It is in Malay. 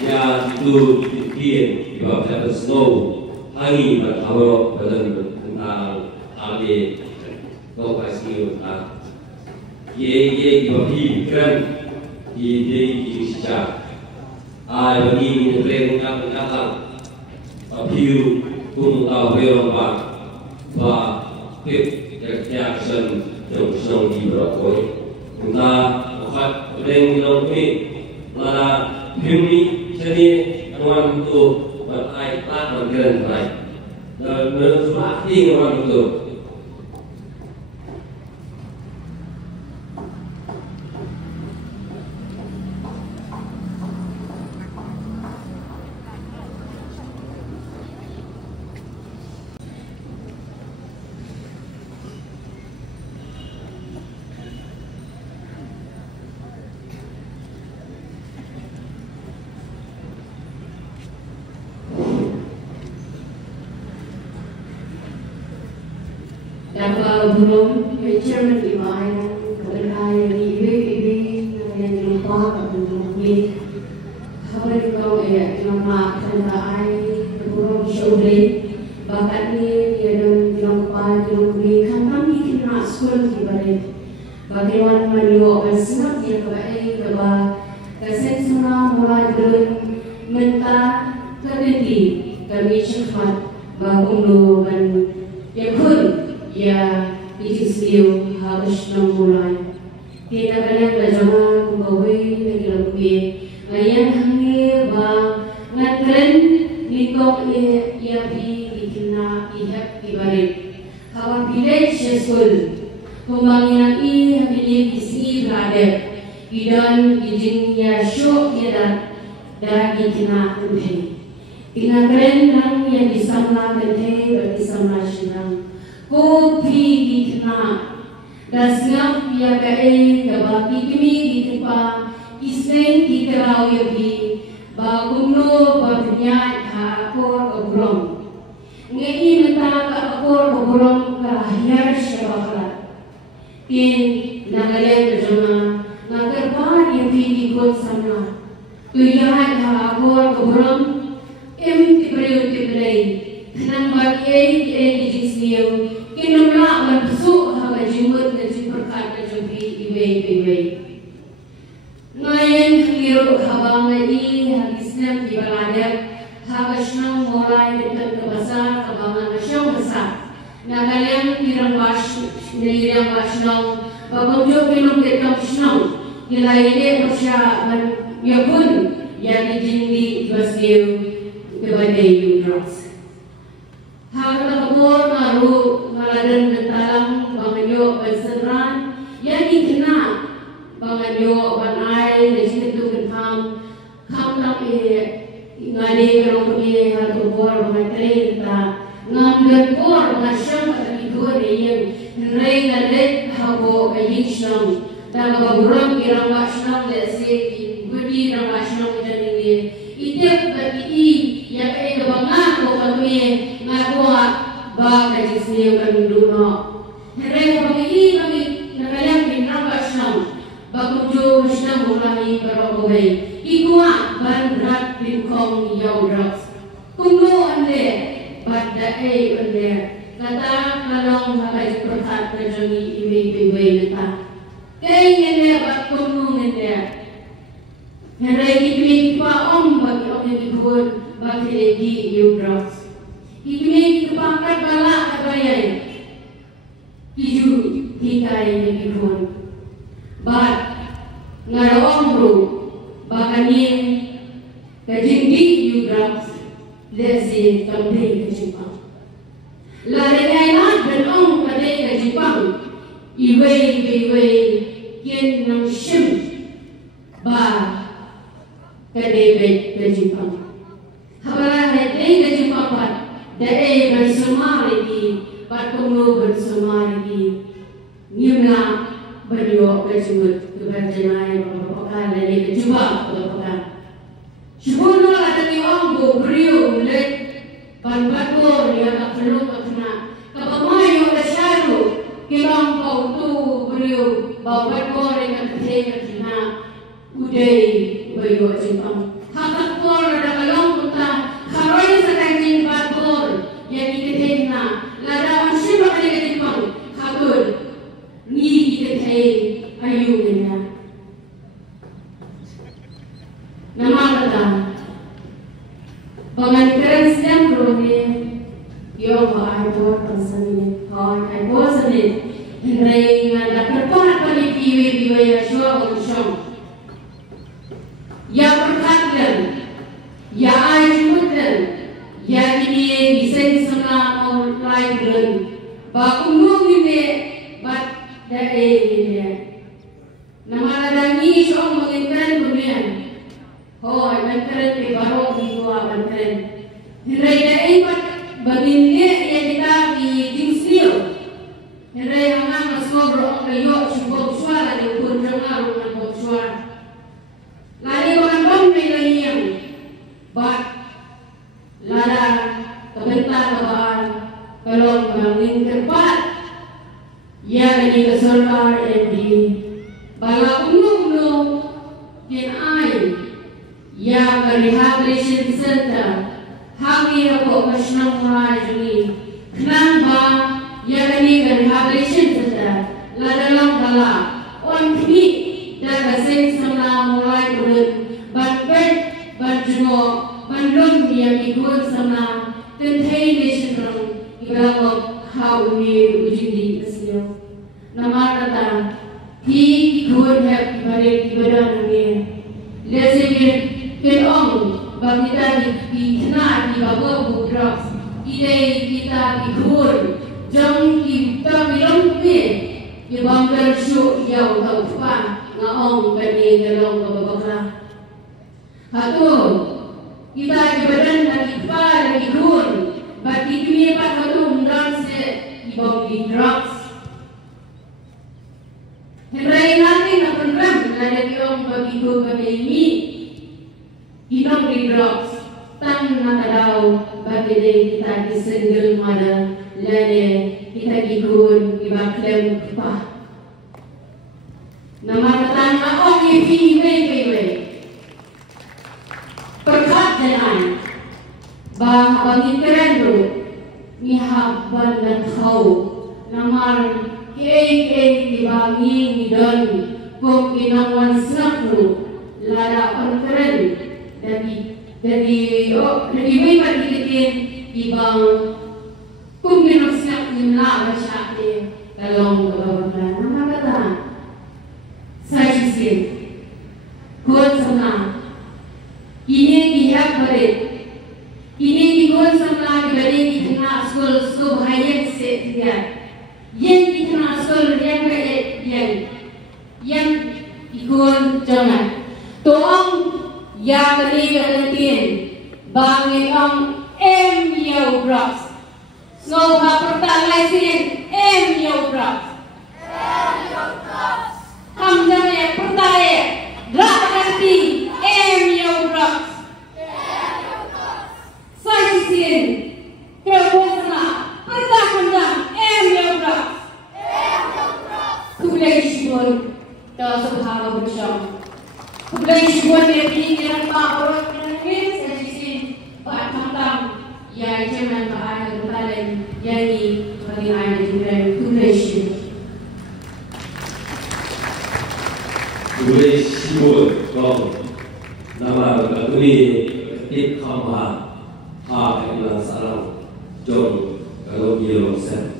Ya itu dikian sebab saya snow hari bertawar dalam tentang kami kau kasih tentang ye bagi kan di sejak bagi negeri mencapai apiu pun tahu berapa Jackson yang sedang diberlakukan. Kita buat dengan ini lada himni seni anuan itu berkait dengan gerai dan mensuati anuan itu. Belum chairman ibayan keberhaya di IBB yang lupa belum ni kabar kau nama tanda ai belum syukur bakat ni dia dan lupa belum ni kan kami kena sekolah di balik bagaimana melihat bersenang dia kebaik kebal kesensuana mulai belum mentah terhenti kami cepat bangun dan yang pun ya Istimewa harus memulai. Kita kalian berjamaah kumpulai lagi lagi. Ayam hangi bang ngantren nikok ia dikena ihap dibalik. Kawan village school pembangunan ini habis isi berada. Idan izin ya show ia dah dikena tumpeng. Tinggal keren yang disamla kente berdisamla senang. Kopi dikena dasngap ya kae kabaki kami dikepa iseng dikerau ya bi bagumno bernyat hakor obrong ngei mentah hakor obrong kahir syabakala tin nagalen berjama nagerpa yang ikut sama tuyahat hakor obrong tibrei nang bagi dijisiu kinamla mansu haga jimut na jiperkat na jobi iwe ngayon hiro habang nai hagisnam di baladak haga shnang mulai dekat kebasa kabangan nasyong basa nagalang tirang bashnang babang jo pinong dekat shnang nilayle bersya man yakun yang dijindi ibasdiu kebadai yudras haga kabur naru maladan bentalang banganyo benseran yang dikena banganyo banai dari itu bentam kamlang ngade kalau pergi hal kubur bangatri ta ngambil kubur bangasyam atau kubur yang nilai nilai habo kayisam dan baburam kirang basnam lesi budi kirang basnam jadi ni itu bagi yang ada bangah kami ngakuat ba kajisni kanduno here kami nagalang binang basnam bagujo basnam mulai barogoy ikwa bandrat binkong yaudras kuno ande badai ande kata kalong hagai perkat najongi iwe nata kay ngene bakunu ngene here ikwi pa bagi om dikun bagi lagi yaudras Ikni kepakat balak kabayan Iju hikai negipun Bat ngarawang bro Bakanin Kajinggi yudraps Lesi kamdeng kajipang Lari kainat benong kadeng kajipang Iwe Kien nang shim Ba Kadebet kajipang Habara hedeng kajipang bat Dari bersama lagi, bertemu bersama lagi, nyumna berdua berjumpa keberjanai berpakai dari berjumpa berpakai. Sebelum ada ni orang beriu mulai bantu dia tak perlu kena. Kapamai yang bersyaru kilang bau tu beriu bau bantu dengan kena udai beriu jumpa. Hakak tu Namalata. Pengantaran sedang berani. Yo, I bought personally. I personally. Henry ngada terpahat pada piwe yang syua unsong. Ya perkatakan. Ya ayudan. Ya ini bisa disana mulai bulan. Bakumung ini. Bat dari ini. Nama ladangi syong mengingat kemudian. Oh, bantaran di bawah di luar bantaran. Henry dari bat baginda yang kita di Jingstil. Henry hangang masuk berong kayu cukup suara di pun jangan dengan bok suara. Lari orang bom lagi yang bat lada kebentar kebaan kalau bangun tempat ya ini kesolar di bala umum yang ai ya rehabilitation center hangi aku masnang hari kenapa ya ini rehabilitation center lada lang bala on kini dan kasih sama mulai bulan banbet banjuno bandung yang ikut sama tentai nation rong ibarat how we ujudi asio nama kata he could have bari ibadah ni lesbian kelong bagita di kena di bawah drugs ide kita ikut jang kita bilang ni ibanggar syuk yau tau pa ngaong bani galong babakra hatu kita ibadan lagi pa lagi gun bagi kini pat hatu undang se ibang di drugs Henry nanti nak program ada diong bagi gun bagi ini ibang di drugs tan nak tahu bagi kita di single mana lade kita gigun ibang klem pa nama kata ong iwe perkat jangan bang bangin keren tu mihaban dan kau namar kei dibangi midon kong inawan snapru lada on keren dari may pagkikitin ibang kung minusnak nila siya kalong kababagla nama kata Sajisin, kuat sama. Ini dihap berit. Ini dikuat sama dibanding di tengah skul hayat setiap. Yang di tengah skul yang kaya yang ikut jangan. Tuang yang ketiga ketin bangin ang M Drugs. So pertama sini M Drugs. Hamzanya pertaya gerak hati Drugs Sajisin Kerabosana pertama Drugs Kublai Shibun Tasabhava Bisham Kublai Shibun yang pikiran Pak Sajisin Pak Tamtam yang jangan Pak Ayah Bertalan yang ini bagi Ayah juga Kublai Shibun Kublai Shibun kau nama kami ketik kau ha ilang sarang jom kalau dia sen